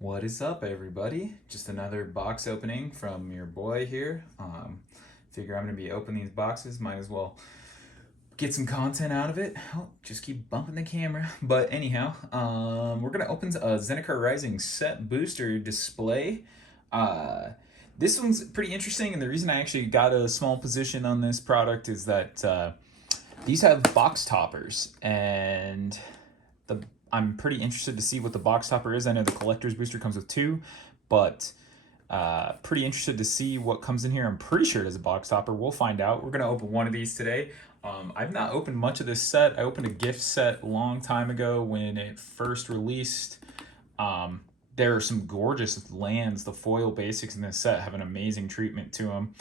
What is up, everybody? Just another box opening from your boy here. Figure I'm going to be opening these boxes. Might as well get some content out of it. Oh, just keep bumping the camera. But anyhow, we're going to open a Zendikar Rising set booster display. This one's pretty interesting, and the reason I actually got a small position on this product is that these have box toppers, and I'm pretty interested to see what the box topper is. I know the collector's booster comes with two, but pretty interested to see what comes in here. I'm pretty sure it is a box topper. We'll find out. We're going to open one of these today. I've not opened much of this set. I opened a gift set a long time ago when it first released. There are some gorgeous lands. The foil basics in this set have an amazing treatment to them.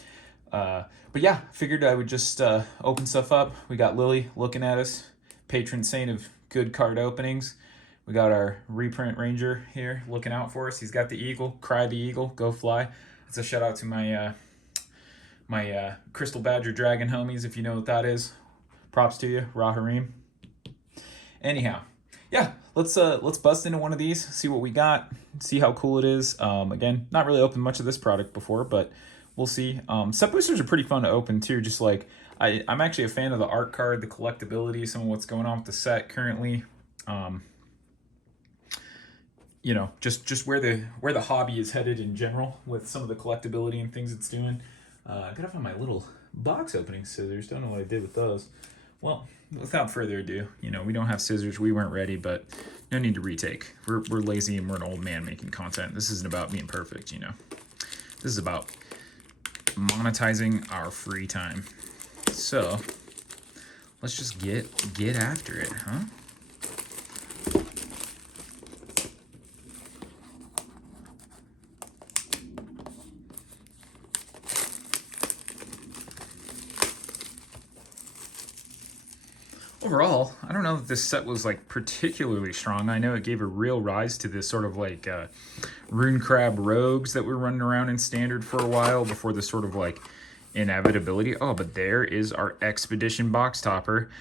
But yeah, figured I would just open stuff up. We got Lily looking at us, patron saint of good card openings. We got our reprint ranger here looking out for us. He's got the eagle. Cry the eagle, go fly. It's a shout out to my my crystal badger dragon homies, if you know what that is. Props to you, Rahareem. Anyhow, yeah, let's bust into one of these, see what we got, see how cool it is. Again, not really opened much of this product before, but we'll see. Set boosters are pretty fun to open too. Just like I'm actually a fan of the art card, the collectability, some of what's going on with the set currently. You know, just where the hobby is headed in general with some of the collectability and things it's doing. I gotta find my little box opening scissors. Don't know what I did with those. Well, without further ado, you know, we don't have scissors. We weren't ready, but no need to retake. We're lazy and we're an old man making content. This isn't about being perfect, you know. This is about monetizing our free time. So let's just get after it, huh? Overall, I don't know if this set was like particularly strong. I know it gave a real rise to this sort of like rune crab rogues that were running around in standard for a while before this sort of like inevitability. Oh, but there is our expedition box topper.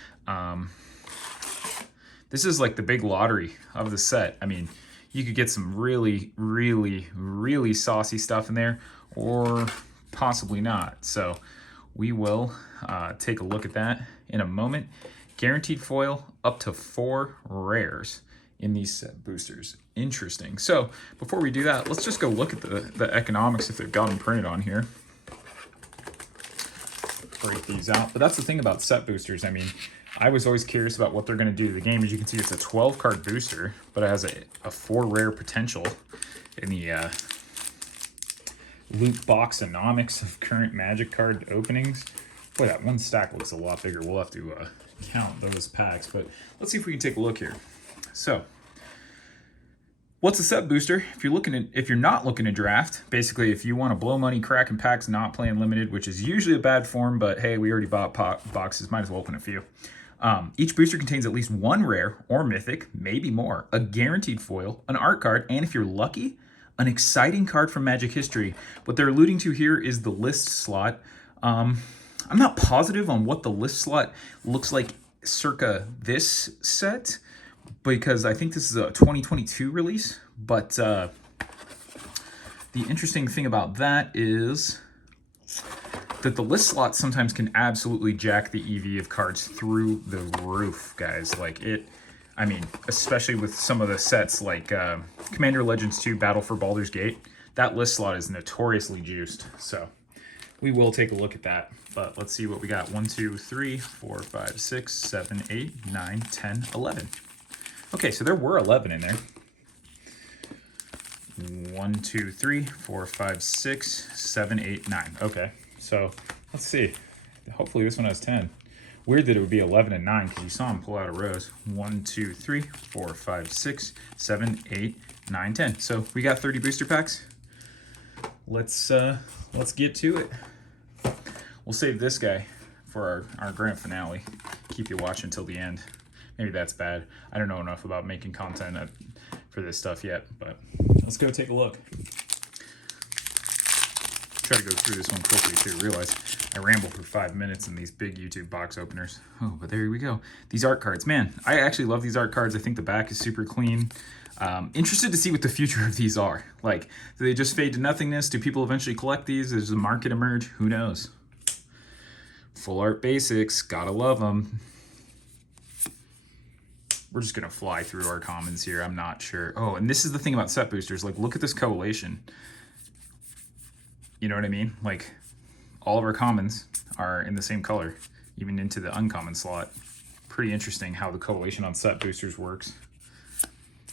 This is like the big lottery of the set. I mean, you could get some really, really, really saucy stuff in there, or possibly not. So we will take a look at that in a moment. Guaranteed foil up to 4 rares in these set boosters. Interesting. So before we do that, let's just go look at the economics if they've got them printed on here. Break these out. But that's the thing about set boosters. I mean, I was always curious about what they're going to do to the game. As you can see, it's a 12 card booster, but it has a 4 rare potential in the loot boxonomics of current Magic card openings. Boy, that one stack looks a lot bigger. We'll have to count those packs, but let's see if we can take a look here. So, what's a set booster? If you're not looking to draft, basically if you want to blow money cracking packs, not playing limited, which is usually a bad form, but hey, we already bought boxes, might as well open a few. Each booster contains at least 1 rare or mythic, maybe more, a guaranteed foil, an art card, and if you're lucky, an exciting card from Magic history. What they're alluding to here is the list slot. I'm not positive on what the list slot looks like circa this set, because I think this is a 2022 release. But the interesting thing about that is that the list slot sometimes can absolutely jack the EV of cards through the roof, guys. Like I mean, especially with some of the sets like Commander Legends 2 Battle for Baldur's Gate, that list slot is notoriously juiced. So we will take a look at that, but let's see what we got. 1, 2, 3, 4, 5, 6, 7, 8, 9, 10, 11. Okay, so there were 11 in there. 1, 2, 3, 4, 5, 6, 7, 8, 9. Okay, so let's see. Hopefully this one has 10. Weird that it would be 11 and 9 because you saw him pull out a rows. 1, 2, 3, 4, 5, 6, 7, 8, 9, 10. So we got 30 booster packs. Let's get to it. We'll save this guy for our grand finale. Keep you watching until the end. Maybe that's bad. I don't know enough about making content for this stuff yet, but let's go take a look. Try to go through this one quickly too. Realize I ramble for 5 minutes in these big YouTube box openers. Oh, but there we go. These art cards, man, I actually love these art cards. I think the back is super clean. Interested to see what the future of these are. Like, do they just fade to nothingness? Do people eventually collect these? Does the market emerge? Who knows? Full art basics, gotta love them. We're just gonna fly through our commons here. I'm not sure. Oh, and this is the thing about set boosters. Like, look at this collation. You know what I mean? Like, all of our commons are in the same color, even into the uncommon slot. Pretty interesting how the collation on set boosters works.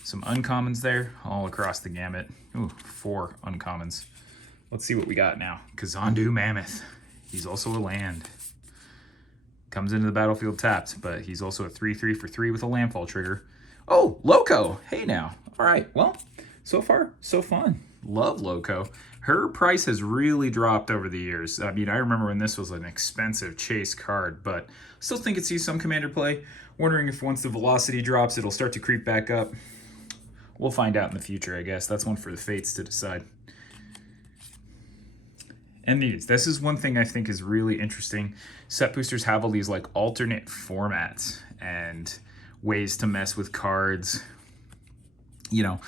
Some uncommons there, all across the gamut. Ooh, 4 uncommons. Let's see what we got now. Kazandu Mammoth. He's also a land. Comes into the battlefield tapped, but he's also a 3/3 for 3 with a landfall trigger. Oh, Loco! Hey now. All right, well, so far, so fun. Love Loco. Her price has really dropped over the years. I mean, I remember when this was an expensive chase card, but still think it sees some commander play. Wondering if once the velocity drops, it'll start to creep back up. We'll find out in the future, I guess. That's one for the fates to decide. And this is one thing I think is really interesting. Set boosters have all these like alternate formats and ways to mess with cards. You know,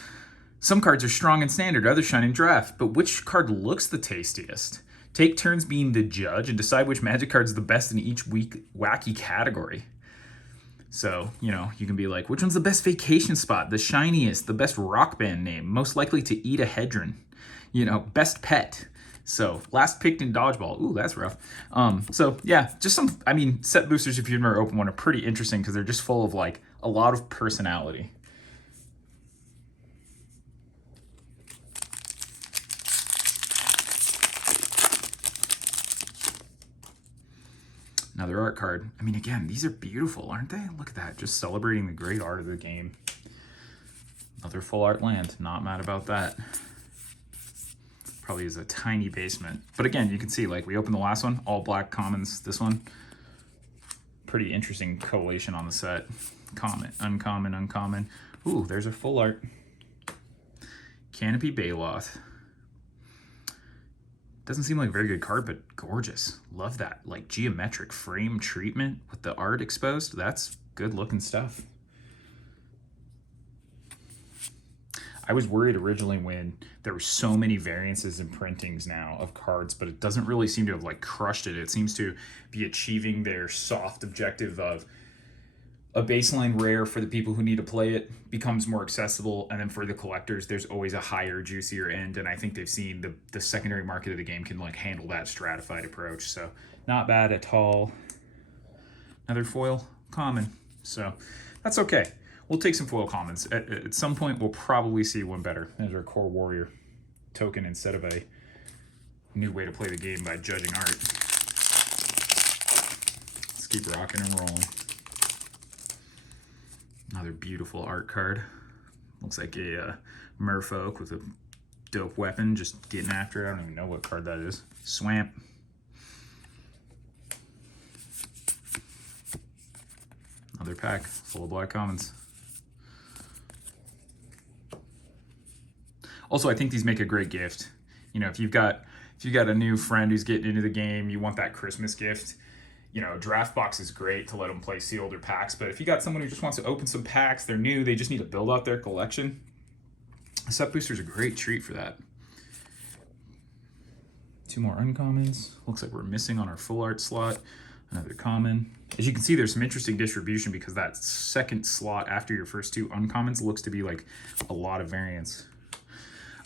some cards are strong in standard, others shine in draft, but which card looks the tastiest? Take turns being the judge and decide which Magic card is the best in each wacky category. So, you know, you can be like, which one's the best vacation spot, the shiniest, the best rock band name, most likely to eat a hedron, you know, best pet. So, last picked in dodgeball. Ooh, that's rough. So, yeah, just some, I mean, set boosters, if you've never opened one, are pretty interesting because they're just full of, like, a lot of personality. Another art card. I mean, again, these are beautiful, aren't they? Look at that, just celebrating the great art of the game. Another full art land, not mad about that. Probably is a tiny basement. But again, you can see, like, we opened the last one, all black commons. This one, pretty interesting collation on the set. Common, uncommon, uncommon. Ooh, there's a full art. Canopy Baloth. Doesn't seem like a very good card, but gorgeous. Love that, like, geometric frame treatment with the art exposed. That's good looking stuff. I was worried originally when there were so many variances and printings now of cards, but it doesn't really seem to have like crushed it. It seems to be achieving their soft objective of a baseline rare for the people who need to play it becomes more accessible, and then for the collectors, there's always a higher, juicier end, and I think they've seen the secondary market of the game can like handle that stratified approach. So not bad at all. Another foil common, so that's okay. We'll take some foil commons. At some point, we'll probably see one better as our core warrior token instead of a new way to play the game by judging art. Let's keep rocking and rolling. Another beautiful art card. Looks like a merfolk with a dope weapon, just getting after it. I don't even know what card that is. Swamp. Another pack full of black commons. Also, I think these make a great gift. You know, if you've got a new friend who's getting into the game, you want that Christmas gift. You know, draft box is great to let them play sealed or packs, but if you got someone who just wants to open some packs, they're new, they just need to build out their collection, a set booster is a great treat for that. 2 more uncommons. Looks like we're missing on our full art slot. Another common. As you can see, there's some interesting distribution because that second slot after your first 2 uncommons looks to be like a lot of variance.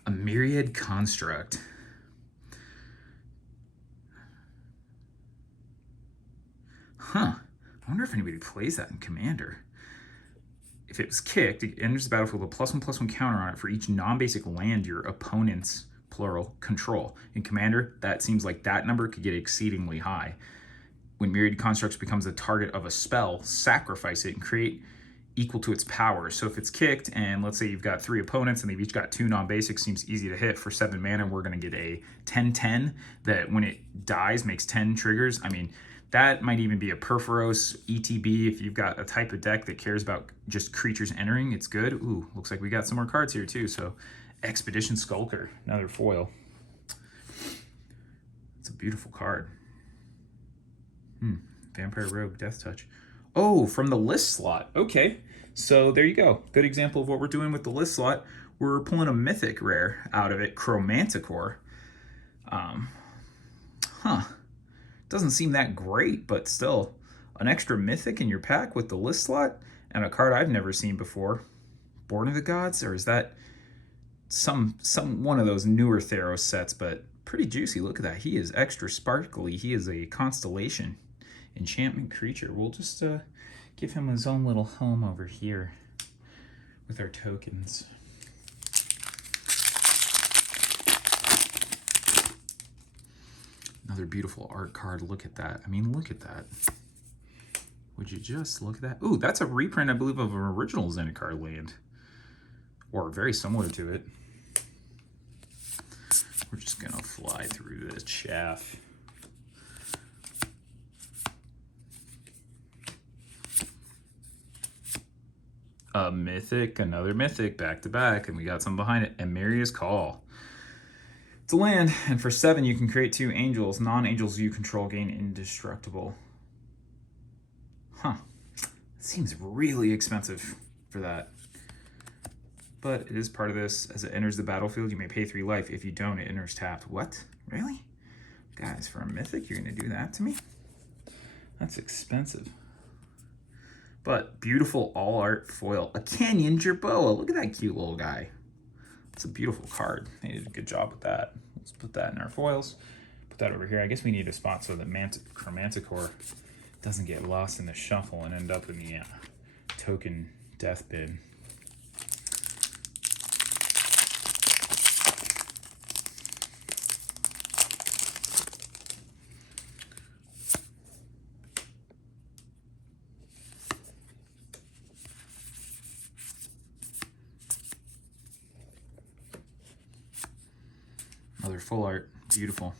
A Myriad Construct. Huh. I wonder if anybody plays that in Commander. If it was kicked, it enters the battlefield with a +1/+1 counter on it for each non-basic land your opponents, plural, control. In Commander, that seems like that number could get exceedingly high. When Myriad Constructs becomes the target of a spell, sacrifice it and create equal to its power. So if it's kicked, and let's say you've got 3 opponents and they've each got 2 non-basics, seems easy to hit. For 7 mana, we're going to get a 10/10 that when it dies makes 10 triggers. I mean, that might even be a Perforos ETB if you've got a type of deck that cares about just creatures entering. It's good. Ooh, looks like we got some more cards here too. So Expedition Skulker, another foil. It's a beautiful card. Vampire Rogue, Death Touch. Oh, from the list slot. Okay. So there you go. Good example of what we're doing with the list slot. We're pulling a mythic rare out of it, Chromanticore. Huh. Doesn't seem that great, but still. An extra mythic in your pack with the list slot and a card I've never seen before. Born of the Gods? Or is that some one of those newer Theros sets, but pretty juicy. Look at that. He is extra sparkly. He is a constellation enchantment creature. We'll just give him his own little home over here with our tokens. Another beautiful art card. Look at that. I mean, look at that. Would you just look at that? Ooh, that's a reprint, I believe, of an original Zendikar land. Or very similar to it. We're just going to fly through the chaff. A mythic, another mythic, back to back, and we got some behind it. Emeria's Call. It's a land, and for 7 you can create 2 angels. Non-angels you control gain indestructible. Huh. Seems really expensive for that. But it is part of this. As it enters the battlefield, you may pay 3 life. If you don't, it enters tapped. What? Really? Guys, for a mythic, you're going to do that to me? That's expensive. But beautiful all art foil. A Canyon Jerboa. Look at that cute little guy. It's a beautiful card. They did a good job with that. Let's put that in our foils. Put that over here. I guess we need a spot so that Chromanticore doesn't get lost in the shuffle and end up in the token death bin. Another full art, beautiful.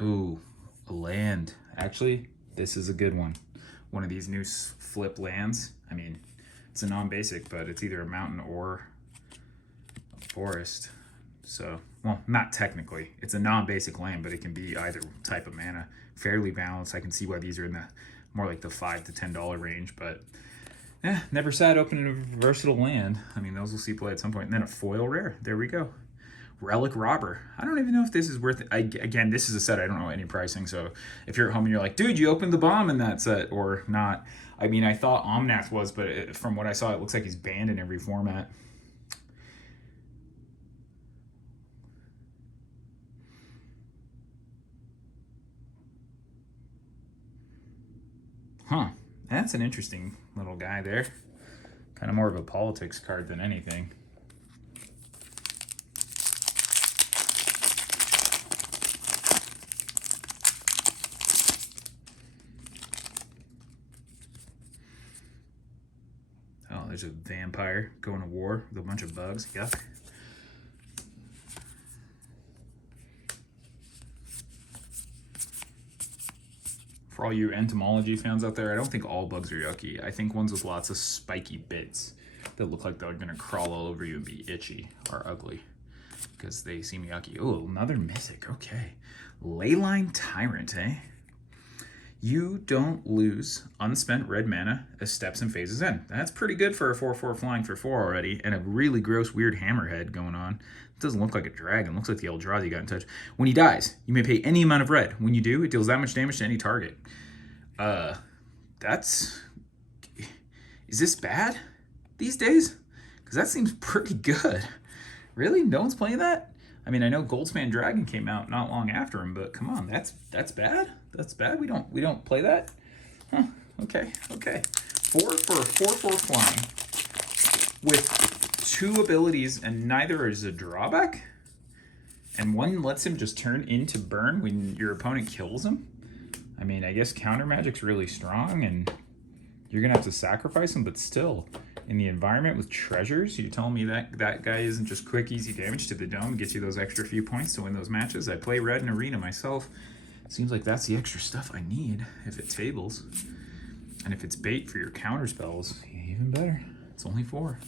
Ooh, a land. Actually, this is a good one. One of these new flip lands. I mean, it's a non-basic, but it's either a mountain or a forest. So, well, not technically. It's a non-basic land, but it can be either type of mana. Fairly balanced. I can see why these are in the more like the $5 to $10 range, but yeah, never sat open in a versatile land. I mean, those will see play at some point. And then a foil rare. There we go. Relic Robber. I don't even know if this is worth it. Again, this is a set I don't know any pricing, so if you're at home and you're like, dude, you opened the bomb in that set, or not. I mean, I thought Omnath was, but from what I saw, it looks like he's banned in every format. Huh. That's an interesting little guy there. Kind of more of a politics card than anything. Oh, there's a vampire going to war with a bunch of bugs. Yuck. For all you entomology fans out there, I don't think all bugs are yucky. I think ones with lots of spiky bits that look like they're going to crawl all over you and be itchy are ugly because they seem yucky. Oh, another mythic. Okay. Leyline Tyrant, eh? You don't lose unspent red mana as steps and phases end. That's pretty good for a 4/4 flying for 4 already, and a really gross, weird hammerhead going on. It doesn't look like a dragon. It looks like the Eldrazi got in touch. When he dies, you may pay any amount of red. When you do, it deals that much damage to any target. That's... Is this bad these days? Because that seems pretty good. Really? No one's playing that? I mean, I know Goldspan Dragon came out not long after him, but come on, that's bad. That's bad. We don't play that. Huh? Okay. 4 for a 4/4 flying with 2 abilities, and neither is a drawback. And one lets him just turn into burn when your opponent kills him. I mean, I guess counter magic's really strong, and you're gonna have to sacrifice him, but still. In the environment with treasures, you're telling me that that guy isn't just quick, easy damage to the dome, gets you those extra few points to win those matches. I play red in arena myself. Seems like that's the extra stuff I need if it tables. And if it's bait for your counter spells, even better. It's only 4.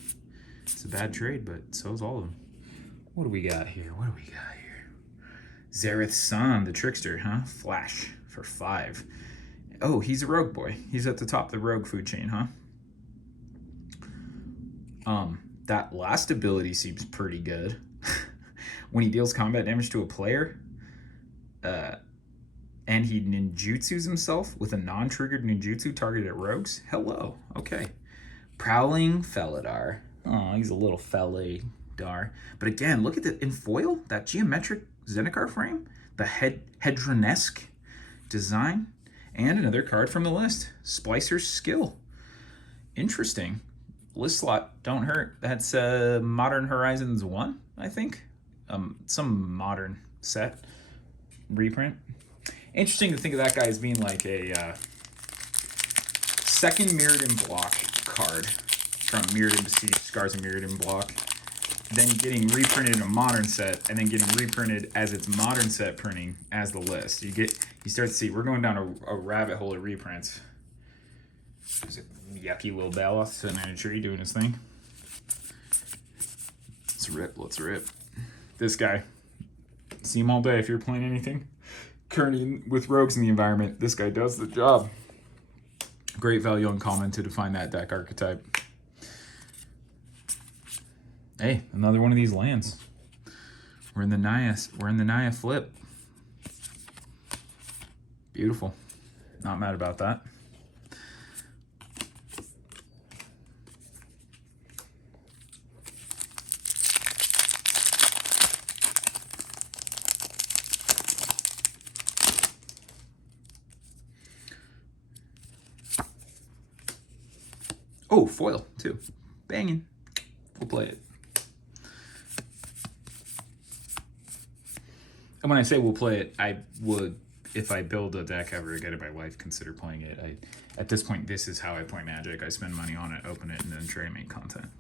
It's a bad trade, but so's all of them. What do we got here? Zareth's son, the trickster, huh? Flash for 5. Oh, he's a rogue boy. He's at the top of the rogue food chain, huh? That last ability seems pretty good. When he deals combat damage to a player, and he ninjutsus himself with a non-triggered ninjutsu targeted at rogues. Hello. Okay. Prowling Felidar. Oh, he's a little Felidar. But again, look at the in foil, that geometric Zendikar frame, the Hedronesque design, and another card from the list, Splicer's Skill. Interesting. List slot, don't hurt. That's Modern Horizons 1, I think. Some modern set reprint. Interesting to think of that guy as being like a second Mirrodin block card from Mirrodin Besieged, Scars of Mirrodin block, then getting reprinted in a modern set, and then getting reprinted as its modern set printing as the list. You start to see, we're going down a rabbit hole of reprints. There's a yucky little Baloth sitting in a tree doing his thing. Let's rip. This guy. See him all day if you're playing anything. Currently with rogues in the environment, this guy does the job. Great value uncommon to define that deck archetype. Hey, another one of these lands. We're in the Naya flip. Beautiful. Not mad about that. Oh, foil, too. Banging. We'll play it. And when I say we'll play it, I would, if I build a deck ever again in my life, consider playing it. At this point, this is how I play Magic. I spend money on it, open it, and then try to make content.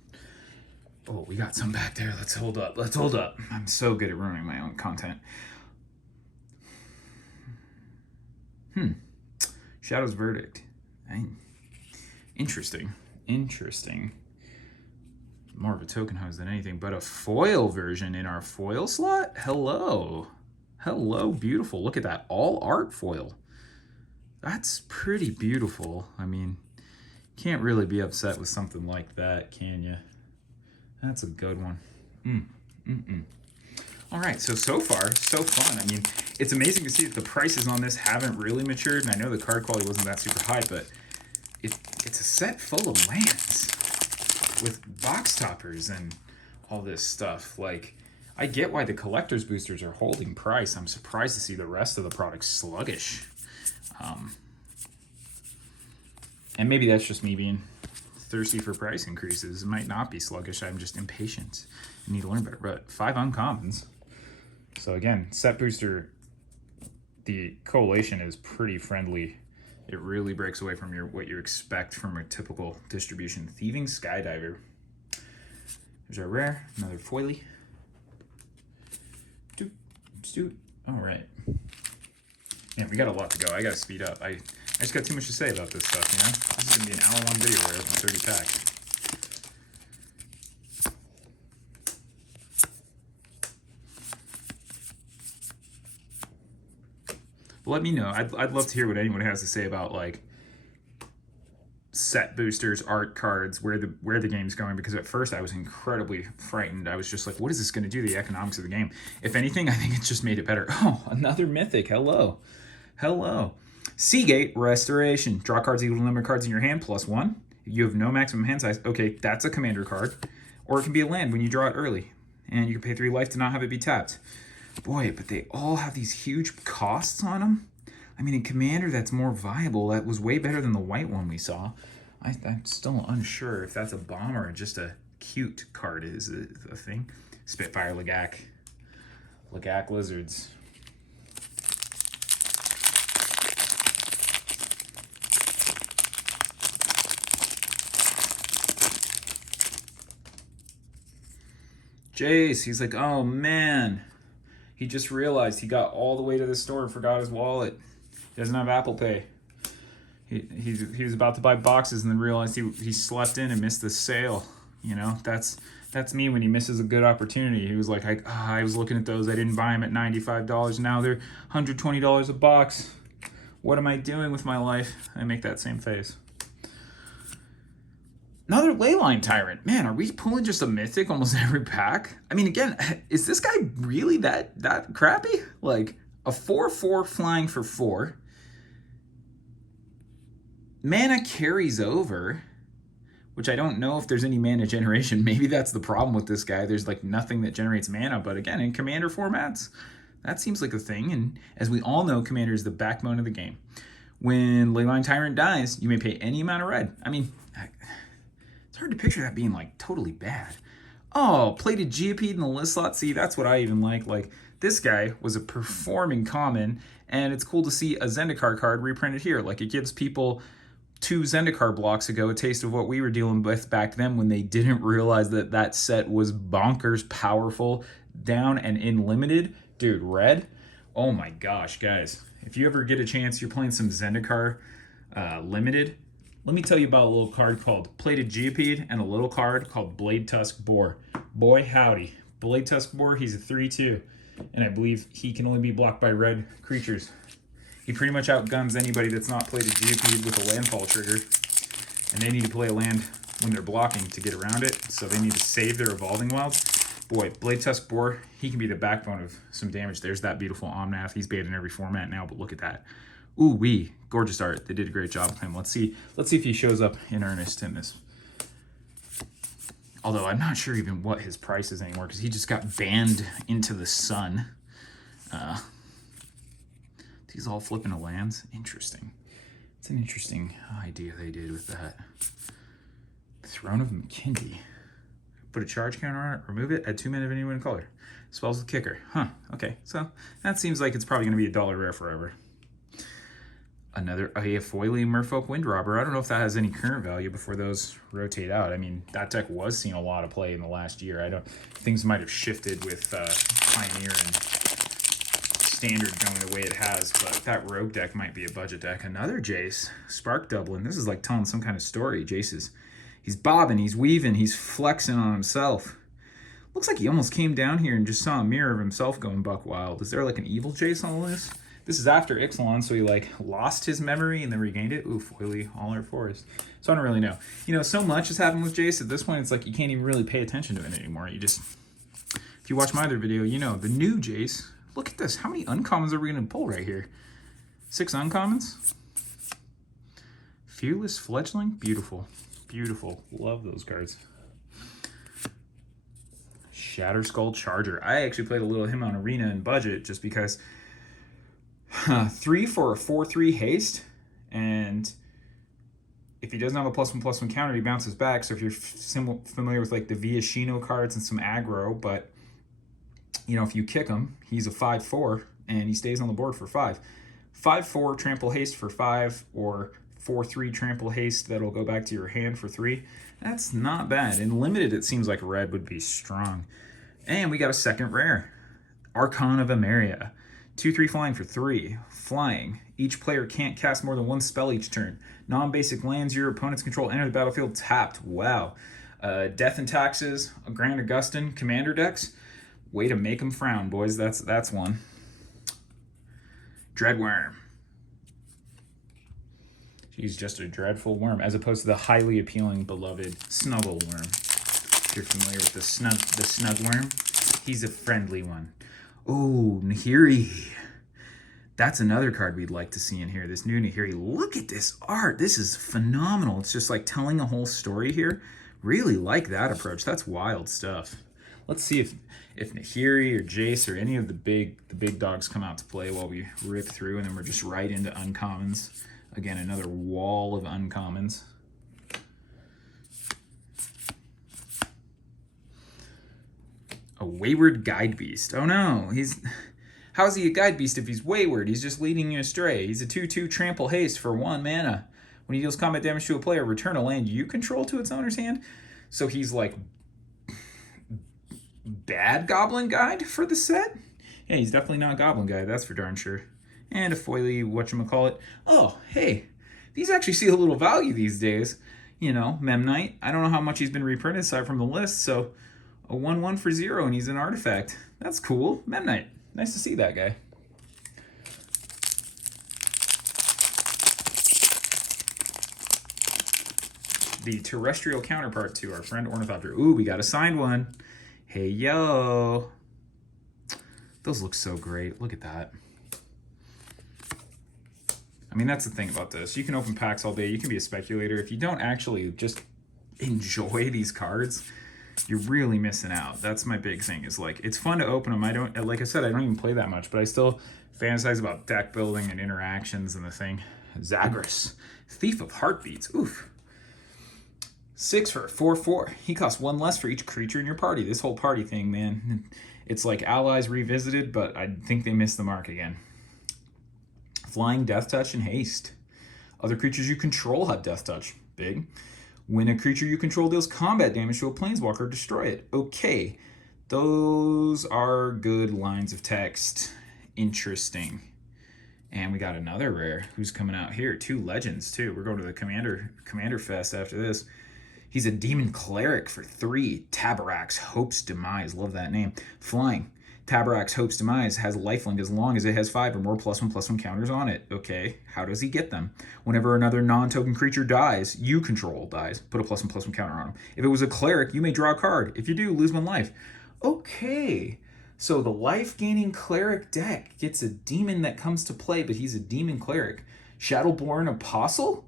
Oh, we got some back there. Let's hold up. Let's hold up. I'm so good at ruining my own content. Shadow's Verdict. Interesting. More of a token house than anything, but a foil version in our foil slot? Hello, beautiful. Look at that, all art foil. That's pretty beautiful. I mean, can't really be upset with something like that, can you? That's a good one. All right, so far, so fun. I mean, it's amazing to see that the prices on this haven't really matured, and I know the card quality wasn't that super high, but it's a set full of lands with box toppers and all this stuff. Like, I get why the collector's boosters are holding price. I'm surprised to see the rest of the products sluggish. And maybe that's just me being thirsty for price increases. It might not be sluggish. I'm just impatient. I need to learn better. But 5 uncommons. So again, set booster, the collation is pretty friendly. It really breaks away from what you expect from a typical distribution. Thieving Skydiver. There's our rare, another foily. All right. Man, we got a lot to go. I gotta speed up. I just got too much to say about this stuff, you know? This is gonna be an hour-long video where I open 30 packs. Let me know. I'd love to hear what anyone has to say about like set boosters, art cards, where the game's going, because at first I was incredibly frightened. I was just like, what is this going to do to the economics of the game? If anything, I think it's just made it better. Oh, another mythic. Hello. Seagate Restoration. Draw cards equal to the number of cards in your hand +1. You have no maximum hand size. Okay, that's a commander card. Or it can be a land when you draw it early. And you can pay 3 life to not have it be tapped. Boy, but they all have these huge costs on them. I mean, in Commander, that's more viable. That was way better than the white one we saw. I'm still unsure if that's a bomb or just a cute card is a thing. Spitfire Lagak. Lagak Lizards. Jace, he's like, oh man. He just realized he got all the way to the store and forgot his wallet. He doesn't have Apple Pay. He was about to buy boxes and then realized he slept in and missed the sale. You know, that's That's me when he misses a good opportunity. He was like, I was looking at those. I didn't buy them at $95. Now they're $120 a box. What am I doing with my life? I make that same face. Another Leyline Tyrant. Man, are we pulling just a mythic almost every pack? I mean, again, is this guy really that crappy? Like, a 4/4 flying for 4. Mana carries over, which I don't know if there's any mana generation. Maybe that's the problem with this guy. There's like nothing that generates mana, but again, in Commander formats, that seems like a thing. And as we all know, Commander is the backbone of the game. When Leyline Tyrant dies, you may pay any amount of red. I mean, it's hard to picture that being like totally bad. Oh, plated Geopede in the list slot. See, that's what I even like. Like, this guy was a performing common, and it's cool to see a Zendikar card reprinted here. Like, it gives people 2 Zendikar blocks ago a taste of what we were dealing with back then when they didn't realize that that set was bonkers powerful, down and in limited. Dude, red? Oh my gosh, guys. If you ever get a chance, you're playing some Zendikar limited, let me tell you about a little card called Plated Geopede and a little card called Blade Tusk Boar. Boy, howdy. Blade Tusk Boar, he's a 3/2, and I believe he can only be blocked by red creatures. He pretty much outguns anybody that's not Plated Geopede with a landfall trigger, and they need to play a land when they're blocking to get around it, so they need to save their Evolving Wilds. Boy, Blade Tusk Boar, he can be the backbone of some damage. There's that beautiful Omnath. He's banned in every format now, but look at that. Ooh wee, gorgeous art. They did a great job with him. Let's see if he shows up in earnest in this. Although I'm not sure even what his price is anymore, because he just got banned into the sun. He's all flipping to lands. Interesting. It's an interesting idea they did with that. Throne of McKindy. Put a charge counter on it, remove it, add 2 mana of any one color. Spells the kicker. Huh, okay. So that seems like it's probably going to be $1 rare forever. Another Foily Merfolk Windrobber. I don't know if that has any current value before those rotate out. I mean, that deck was seeing a lot of play in the last year. Things might have shifted with Pioneer and Standard going the way it has, but that Rogue deck might be a budget deck. Another Jace, Spark Dublin. This is like telling some kind of story. Jace he's bobbing, he's weaving, he's flexing on himself. Looks like he almost came down here and just saw a mirror of himself going buck wild. Is there like an evil Jace on the list? This is after Ixalan, so he like lost his memory and then regained it. Ooh, Foily, All Our Forest. So I don't really know. You know, so much has happened with Jace at this point, it's like you can't even really pay attention to it anymore. You just, if you watch my other video, you know, the new Jace. Look at this. How many uncommons are we going to pull right here? 6 uncommons? Fearless Fledgling? Beautiful. Beautiful. Love those cards. Shatterskull Charger. I actually played a little of him on Arena and Budget just because 3 for a 4/3 haste, and if he doesn't have a +1/+1 counter, he bounces back. So if you're familiar with like the Viashino cards and some aggro, but you know, if you kick him, he's a 5/4 and he stays on the board for 5. 5/4 trample haste for 5, or 4/3 trample haste that'll go back to your hand for 3. That's not bad. In limited, it seems like red would be strong. And we got a second rare. Archon of Emeria. 2/3 flying for 3. Flying. Each player can't cast more than 1 spell each turn. Non-basic lands your opponents control enter the battlefield tapped. Wow. Death and Taxes, a Grand Augustin, Commander decks. Way to make them frown, boys. That's one. Dreadworm. He's just a dreadful worm, as opposed to the highly appealing, beloved Snuggle Worm. If you're familiar with the snug worm, he's a friendly one. Oh, Nahiri. That's another card we'd like to see in here. This new Nahiri. Look at this art. This is phenomenal. It's just like telling a whole story here. Really like that approach. That's wild stuff. Let's see if Nahiri or Jace or any of the big dogs come out to play while we rip through, and then we're just right into uncommons. Again, another wall of uncommons. A Wayward Guide Beast. Oh no, how's he a Guide Beast if he's wayward? He's just leading you astray. He's a 2/2 trample haste for 1 mana. When he deals combat damage to a player, return a land you control to its owner's hand. So he's like bad Goblin Guide for the set? Yeah, he's definitely not Goblin Guide, that's for darn sure. And a foily, whatchamacallit. Oh, hey, these actually see a little value these days. You know, Memnite. I don't know how much he's been reprinted aside from the list, so A 1/1 for 0, and he's an artifact. That's cool. Memnite. Nice to see that guy. The terrestrial counterpart to our friend Ornithopter. Ooh, we got a signed one. Hey, yo. Those look so great. Look at that. I mean, that's the thing about this. You can open packs all day. You can be a speculator. If you don't actually just enjoy these cards, you're really missing out. That's my big thing, is like, it's fun to open them. I don't, like I said, I don't even play that much, but I still fantasize about deck building and interactions and the thing. Zagreus, Thief of Heartbeats. Oof. 6 for 4/4. He costs 1 less for each creature in your party. This whole party thing, man. It's like Allies Revisited, but I think they missed the mark again. Flying, Death Touch, and Haste. Other creatures you control have Death Touch. Big. When a creature you control deals combat damage to a planeswalker, destroy it. Okay. Those are good lines of text. Interesting. And we got another rare. Who's coming out here? 2 legends, too. We're going to the Commander Fest after this. He's a Demon Cleric for 3. Taborax, Hope's Demise. Love that name. Flying. Taborax, Hope's Demise has lifelink as long as it has 5 or more +1/+1 counters on it. Okay, how does he get them? Whenever another non-token creature dies, you control dies. Put a +1/+1 counter on him. If it was a cleric, you may draw a card. If you do, lose 1 life. Okay, so the life-gaining cleric deck gets a demon that comes to play, but he's a demon cleric. Shadowborn Apostle?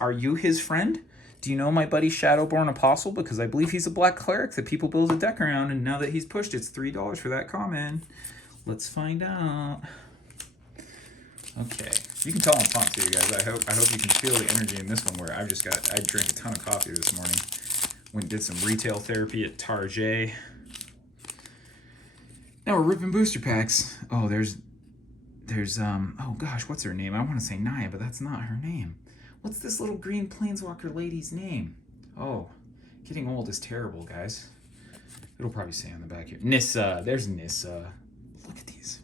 Are you his friend? Do you know my buddy Shadowborn Apostle? Because I believe he's a black cleric that people build a deck around, and now that he's pushed, it's $3 for that common. Let's find out. Okay, you can tell I'm pumped too, guys. I hope you can feel the energy in this one, where I drank a ton of coffee this morning. Went and did some retail therapy at Target. Now we're ripping booster packs. Oh, there's oh gosh, what's her name? I want to say Naya, but that's not her name. What's this little green planeswalker lady's name? Oh, getting old is terrible, guys. It'll probably say on the back here. Nissa. There's Nissa. Look at these.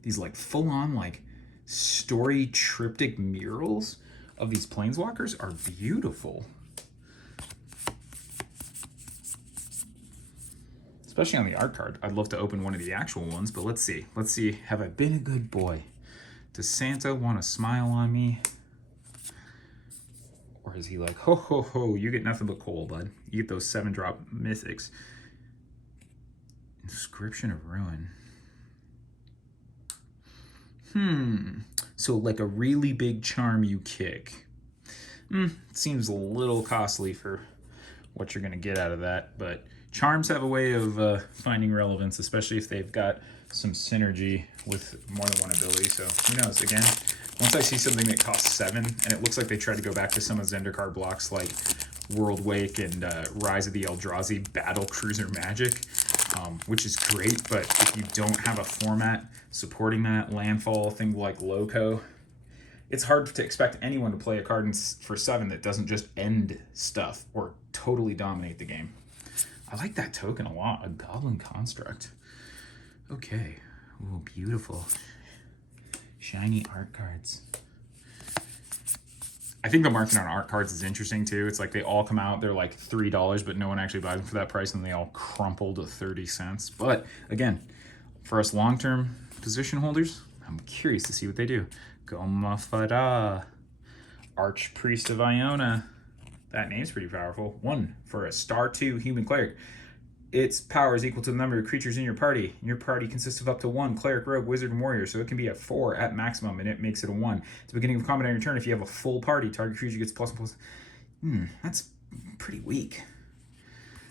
These like full-on like story triptych murals of these planeswalkers are beautiful. Especially on the art card. I'd love to open one of the actual ones, but let's see. Let's see. Have I been a good boy? Does Santa want to smile on me? Or is he like, ho, ho, ho, you get nothing but coal, bud. You get those 7-drop mythics. Inscription of Ruin. So like a really big charm you kick. Seems a little costly for what you're going to get out of that, but charms have a way of finding relevance, especially if they've got some synergy with more than one ability. So who knows? Again, once I see something that costs 7, and it looks like they tried to go back to some of Zendikar blocks like World Wake and Rise of the Eldrazi Battle Cruiser Magic, which is great, but if you don't have a format supporting that, landfall, thing like Loco, it's hard to expect anyone to play a card for 7 that doesn't just end stuff or totally dominate the game. I like that token a lot. A Goblin Construct. Okay. Ooh, beautiful. Shiny art cards. I think the market on art cards is interesting too. It's like they all come out, they're like $3, but no one actually buys them for that price, and they all crumple to 30 cents. But again, for us long-term position holders, I'm curious to see what they do. Goma Fada. Archpriest of Iona. That name's pretty powerful. 1 for a star 2 human cleric. Its power is equal to the number of creatures in your party. Your party consists of up to 1 cleric, rogue, wizard, and warrior, so it can be at 4 at maximum, and it makes it a 1. At the beginning of combat on your turn, if you have a full party, target creature gets ++. That's pretty weak.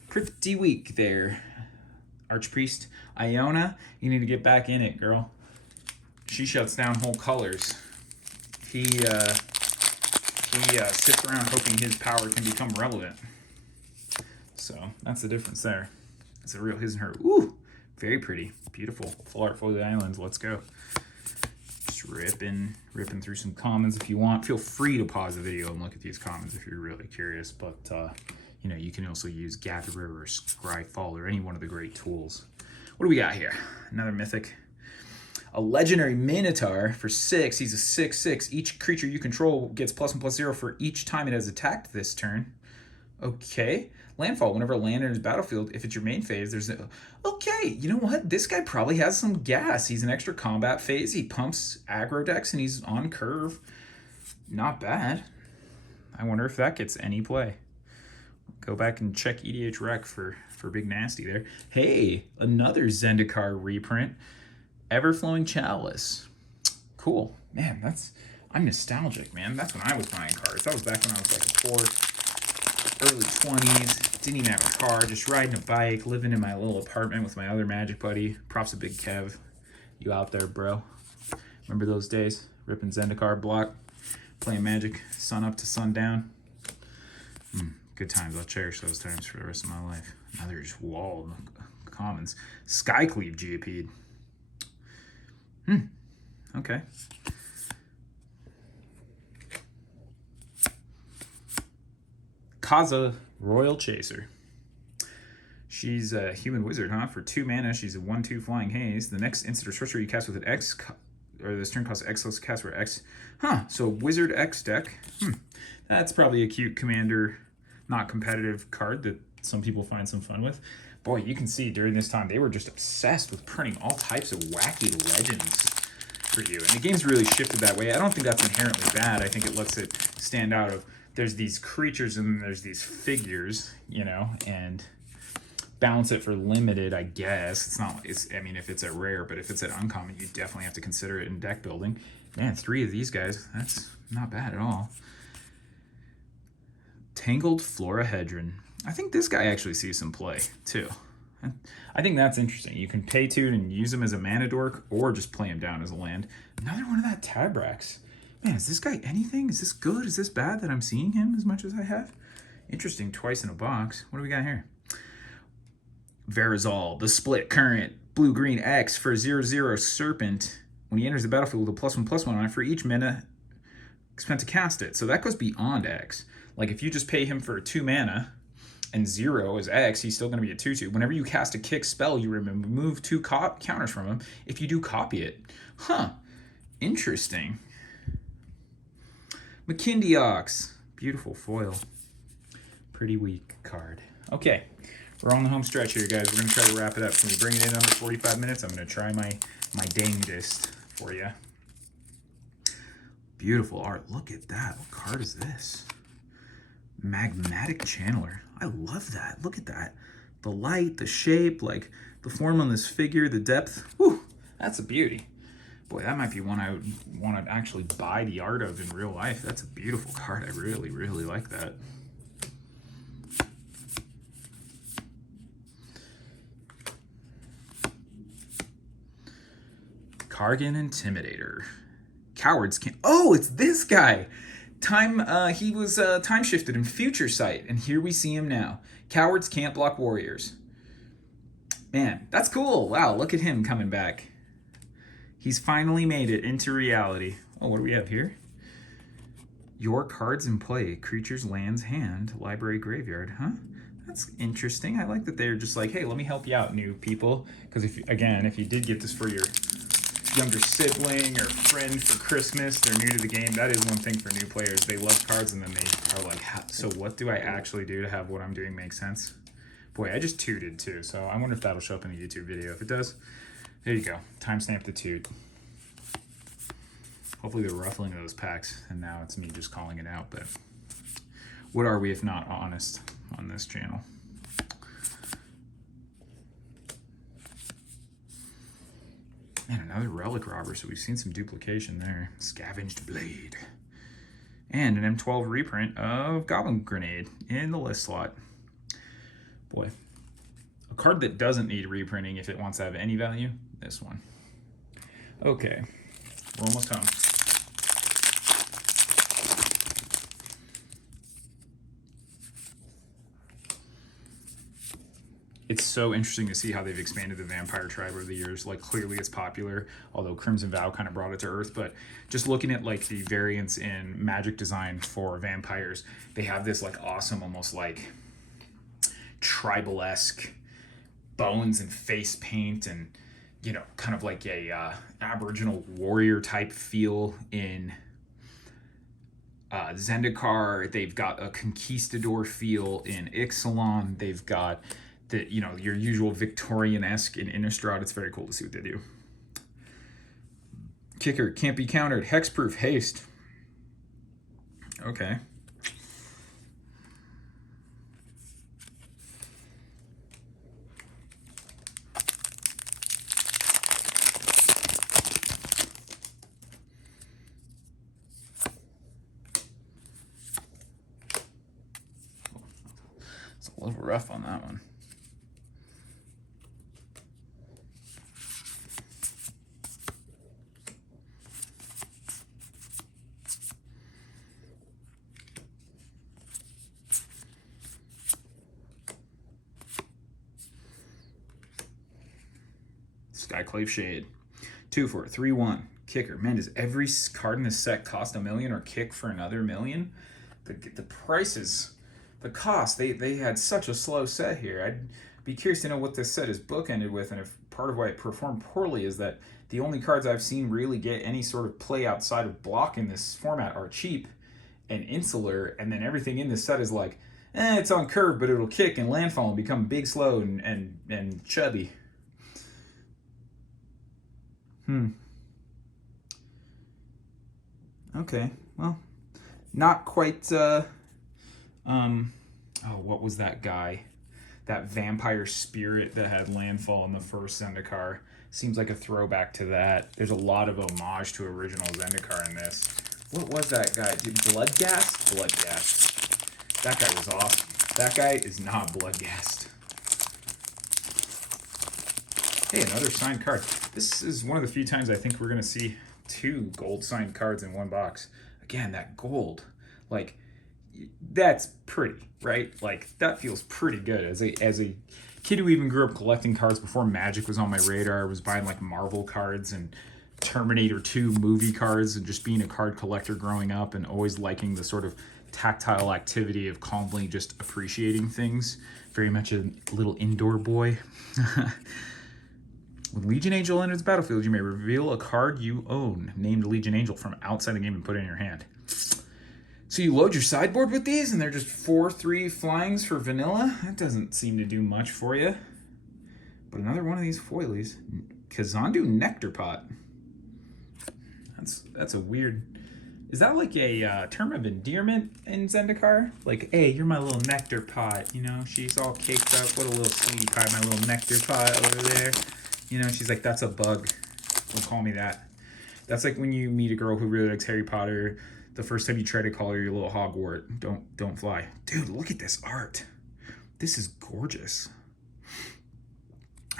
Pretty weak there. Archpriest Iona, you need to get back in it, girl. She shuts down whole colors. He sits around hoping his power can become relevant. So that's the difference there. It's a real his and her. Ooh, very pretty, beautiful. Full art for the islands. Let's go. Just ripping through some commons if you want. Feel free to pause the video and look at these commons if you're really curious. But you know, you can also use Gatherer or Scryfall or any one of the great tools. What do we got here? Another mythic. A legendary Minotaur for 6. He's a 6/6. Each creature you control gets +1/+0 for each time it has attacked this turn. Okay. Landfall. Whenever land enters battlefield, if it's your main phase, there's no... Okay, you know what? This guy probably has some gas. He's an extra combat phase. He pumps aggro decks and he's on curve. Not bad. I wonder if that gets any play. Go back and check EDH Rec for Big Nasty there. Hey, another Zendikar reprint. Everflowing Chalice. Cool. Man, I'm nostalgic, man. That's when I was buying cards. That was back when I was like a early 20s. Didn't even have a car, just riding a bike, living in my little apartment with my other Magic buddy. Props to Big Kev. You out there, bro. Remember those days? Ripping Zendikar block, playing Magic sun up to sundown. Good times. I'll cherish those times for the rest of my life. Now they're just walled commons. Skycleave GP'd. Okay. Kaza, Royal Chaser. She's a human wizard, huh? For 2 mana, she's a 1/2 flying haze. The next instant or sorcery you cast with an X, or this turn costs X less cast for X. Huh, so wizard X deck. That's probably a cute commander, not competitive card that some people find some fun with. Boy, you can see during this time, they were just obsessed with printing all types of wacky legends for you. And the game's really shifted that way. I don't think that's inherently bad. I think it lets it stand out of, there's these creatures and then there's these figures, you know, and balance it for limited, I guess. I mean, if it's a rare, but if it's an uncommon, you definitely have to consider it in deck building. Man, 3 of these guys, that's not bad at all. Tangled Florahedron. I think this guy actually sees some play, too. I think that's interesting. You can pay 2 and use him as a mana dork, or just play him down as a land. Another one of that Tabrax. Man, is this guy anything? Is this good? Is this bad that I'm seeing him as much as I have? Interesting, twice in a box. What do we got here? Verizal, the split current, blue-green X for 0/0 Serpent. When he enters the battlefield with a +1/+1 on it, for each mana spent to cast it. So that goes beyond X. Like if you just pay him for 2 mana and 0 is X, he's still going to be a 2/2. Whenever you cast a kick spell, you remove 2 counters from him. If you do, copy it. Huh. Interesting. Makindiox. Beautiful foil. Pretty weak card. Okay. We're on the home stretch here, guys. We're going to try to wrap it up. Can we bring it in under 45 minutes? I'm going to try my dangest for you. Beautiful art. Look at that. What card is this? Magmatic Channeler. I love that. Look at that. The light, the shape, like the form on this figure, the depth. Whew, that's a beauty. Boy, that might be one I would want to actually buy the art of in real life. That's a beautiful card. I really, really like that. Kargan Intimidator. Cowards can't... Oh, it's this guy! He was time shifted in Future Sight, and here we see him now. Cowards can't block warriors. Man, that's cool. Wow, look at him coming back. He's finally made it into reality. Oh, what do we have here? Your cards in play. Creatures, lands, hand, library, graveyard. Huh? That's interesting. I like that they're just like, hey, let me help you out, new people. Because if you did get this for your younger sibling or friend for Christmas, they're new to the game, that is one thing for new players. They love cards and then they are like, so what do I actually do to have what I'm doing make sense? Boy, I just tooted too, so I wonder if that'll show up in a YouTube video. If it does, there you go. Timestamp the toot. Hopefully they're ruffling those packs and now it's me just calling it out, but what are we if not honest on this channel? And another Relic Robber, so we've seen some duplication there. Scavenged Blade. And an M12 reprint of Goblin Grenade in the list slot. Boy, a card that doesn't need reprinting if it wants to have any value, this one. Okay, we're almost home. It's so interesting to see how they've expanded the Vampire Tribe over the years. Like, clearly it's popular, although Crimson Vow kind of brought it to Earth. But just looking at, like, the variants in Magic design for vampires, they have this, like, awesome, almost, like, tribal-esque bones and face paint and, you know, kind of like a Aboriginal warrior-type feel in Zendikar. They've got a conquistador feel in Ixalan. They've got your usual Victorian-esque in Innistrad. It's very cool to see what they do. Kicker, can't be countered. Hexproof, haste. Okay. It's a little rough on that one. Skyclave Shade. 2 for it. 3/1. Kicker. Man, does every card in this set cost $1 million or kick for another $1 million? The prices, the cost, they had such a slow set here. I'd be curious to know what this set is bookended with, and if part of why it performed poorly is that the only cards I've seen really get any sort of play outside of block in this format are cheap and insular, and then everything in this set is like, it's on curve, but it'll kick and landfall and become big, slow, and chubby. Okay, well, not quite, what was that guy? That vampire spirit that had landfall in the first Zendikar. Seems like a throwback to that. There's a lot of homage to original Zendikar in this. What was that guy? Bloodghast? Bloodghast. That guy was awesome. That guy is not Bloodghast. Hey, another signed card. This is one of the few times I think we're going to see 2 gold signed cards in one box. Again, that gold, like, that's pretty, right? Like, that feels pretty good. As a kid who even grew up collecting cards before Magic was on my radar, I was buying like Marvel cards and Terminator 2 movie cards, and just being a card collector growing up and always liking the sort of tactile activity of calmly just appreciating things. Very much a little indoor boy. When Legion Angel enters the battlefield, you may reveal a card you own named Legion Angel from outside the game and put it in your hand. So you load your sideboard with these, and they're just 4/3 flyings for vanilla? That doesn't seem to do much for you. But another one of these foilies. Kazandu Nectar Pot. That's a weird... Is that like a term of endearment in Zendikar? Like, hey, you're my little nectar pot, you know? She's all caked up. What a little sweetie pie, my little nectar pot over there. You know, she's like, that's a bug. Don't call me that. That's like when you meet a girl who really likes Harry Potter. The first time you try to call her your little Hogwart. Don't fly. Dude, look at this art. This is gorgeous.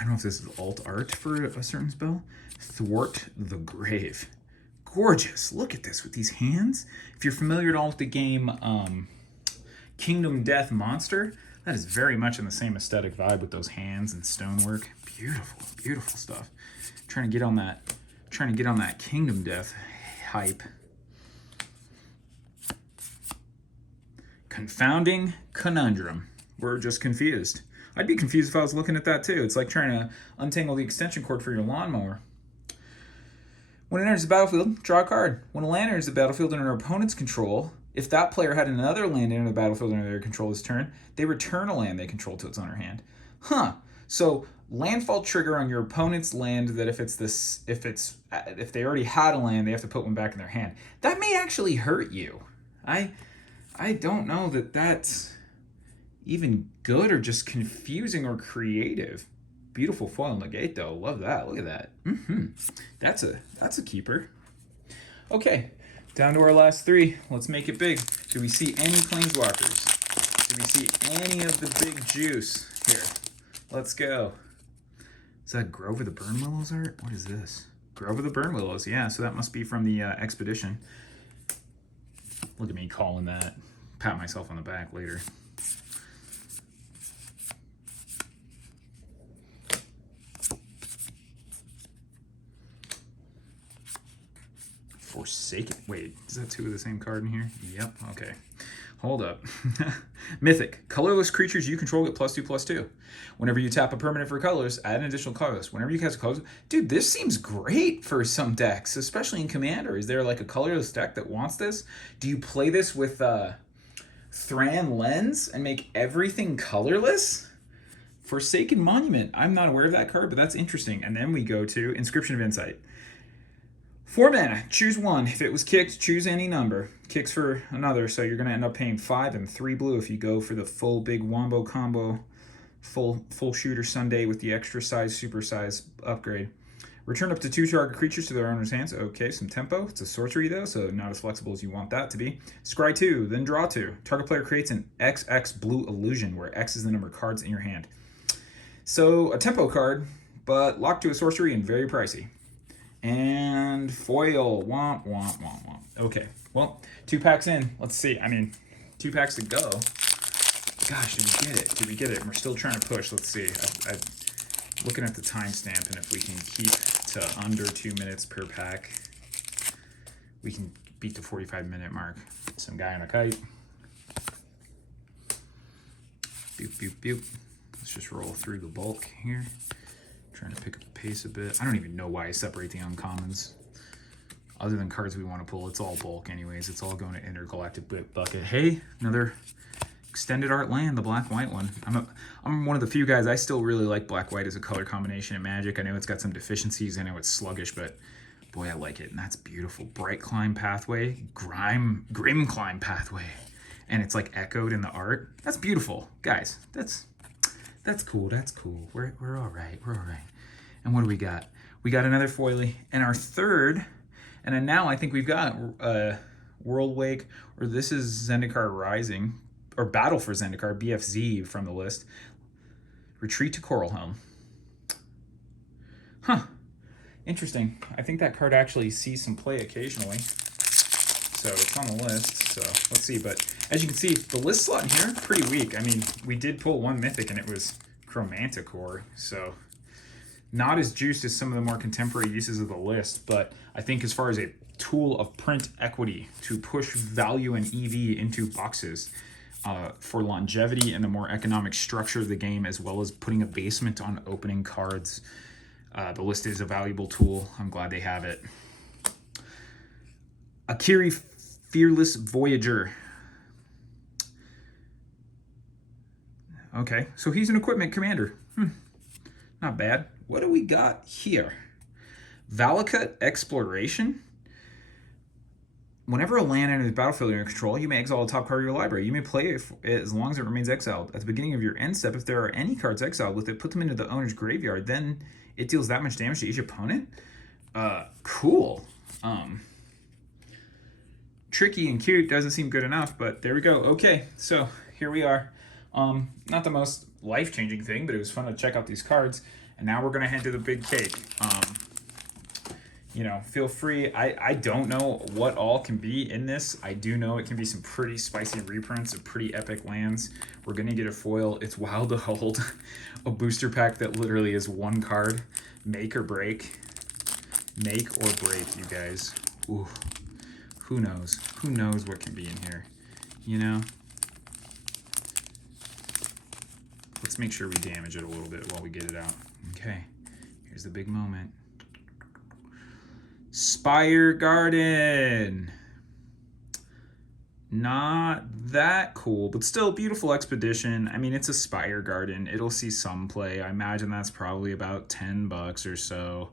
I don't know if this is alt art for a certain spell. Thwart the Grave. Gorgeous. Look at this with these hands. If you're familiar at all with the game Kingdom Death Monster, that is very much in the same aesthetic vibe with those hands and stonework. Beautiful, beautiful stuff. Trying to get on that Kingdom Death hype. Confounding Conundrum. We're just confused. I'd be confused if I was looking at that too. It's like trying to untangle the extension cord for your lawnmower. When it enters the battlefield, draw a card. When a land enters the battlefield under an opponent's control, if that player had another land enter the battlefield under their control this turn, they return a land they control to its owner hand. So landfall trigger on your opponent's land that if they already had a land, they have to put one back in their hand. That may actually hurt you. I don't know that that's even good or just confusing or creative. Beautiful foil negate though. Love that. Look at that. That's a keeper. Okay, down to our last 3. Let's make it big. Do we see any planeswalkers? Do we see any of the big juice here? Let's go. Is that Grove of the Burn Willows art? What is this? Grove of the Burn Willows. Yeah, so that must be from the expedition. Look at me calling that. Pat myself on the back later. Forsaken. Wait, is that 2 of the same card in here? Yep, okay. Hold up. Mythic. Colorless creatures you control get +2/+2. Whenever you tap a permanent for colors, add an additional colorless. Whenever you cast a colorless... Dude, this seems great for some decks, especially in Commander. Is there like a colorless deck that wants this? Do you play this with Thran Lens and make everything colorless? Forsaken Monument. I'm not aware of that card, but that's interesting. And then we go to Inscription of Insight. 4 mana, choose one. If it was kicked, choose any number. Kicks for another, so you're gonna end up paying 5 and 3 blue if you go for the full big wombo combo, full shooter Sunday with the extra size, super size upgrade. Return up to 2 target creatures to their owner's hands. Okay, some tempo. It's a sorcery though, so not as flexible as you want that to be. Scry 2, then draw 2. Target player creates an XX blue illusion, where X is the number of cards in your hand. So a tempo card, but locked to a sorcery and very pricey. And foil. Womp, womp, womp, womp. Okay, well, 2 packs in. Let's see. I mean, 2 packs to go. Gosh, did we get it? Did we get it? And we're still trying to push. Let's see. I'm looking at the timestamp, and if we can keep to under 2 minutes per pack, we can beat the 45-minute mark. Some guy on a kite. Boop, boop, boop. Let's just roll through the bulk here. Trying to pick up the pace a bit. I don't even know why I separate the uncommons. Other than cards we want to pull, it's all bulk anyways. It's all going to intergalactic bucket. Hey, another extended art land, the black-white one. I'm one of the few guys, I still really like black-white as a color combination in Magic. I know it's got some deficiencies. I know it's sluggish, but boy, I like it. And that's beautiful. Bright Climb Pathway, Grim Climb Pathway. And it's like echoed in the art. That's beautiful. Guys, that's cool. That's cool. We're all right. We're all right. And what do we got? We got another foily. And our third, and then now I think we've got World Wake, or this is Zendikar Rising, or Battle for Zendikar, BFZ from the list. Retreat to Coralhelm. Huh. Interesting. I think that card actually sees some play occasionally. So it's on the list, so let's see. But as you can see, the list slot in here, pretty weak. I mean, we did pull 1 Mythic, and it was Chromanticore, so not as juiced as some of the more contemporary uses of the list, but I think as far as a tool of print equity to push value and EV into boxes for longevity and the more economic structure of the game, as well as putting a basement on opening cards, the list is a valuable tool. I'm glad they have it. Akiri Fearless Voyager. Okay, so he's an equipment commander. Not bad. What do we got here? Valakut Exploration. Whenever a land enters the battlefield under your control, you may exile a top card of your library. You may play it as long as it remains exiled. At the beginning of your end step, if there are any cards exiled with it, put them into the owner's graveyard. Then it deals that much damage to each opponent. Cool. Tricky and cute, doesn't seem good enough, but there we go. Okay, so here we are. Not the most life-changing thing, but it was fun to check out these cards. And now we're gonna head to the big cake. You know, feel free. I don't know what all can be in this. I do know it can be some pretty spicy reprints of pretty epic lands. We're gonna get a foil. It's wild to hold a booster pack that literally is 1 card. Make or break. Make or break, you guys. Ooh. Who knows? Who knows what can be in here? You know? Let's make sure we damage it a little bit while we get it out. Okay, here's the big moment. Spire Garden. Not that cool, but still beautiful expedition. I mean, it's a Spire Garden. It'll see some play. I imagine that's probably about $10 or so.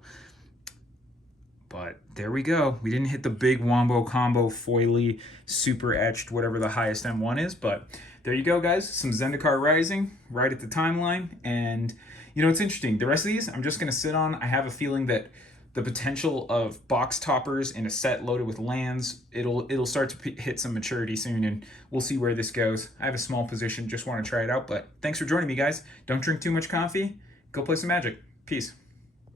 But there we go. We didn't hit the big wombo combo, foily, super etched, whatever the highest M1 is. But there you go, guys. Some Zendikar Rising right at the timeline. And, you know, it's interesting. The rest of these, I'm just going to sit on. I have a feeling that the potential of box toppers in a set loaded with lands, it'll start to hit some maturity soon. And we'll see where this goes. I have a small position. Just want to try it out. But thanks for joining me, guys. Don't drink too much coffee. Go play some Magic. Peace.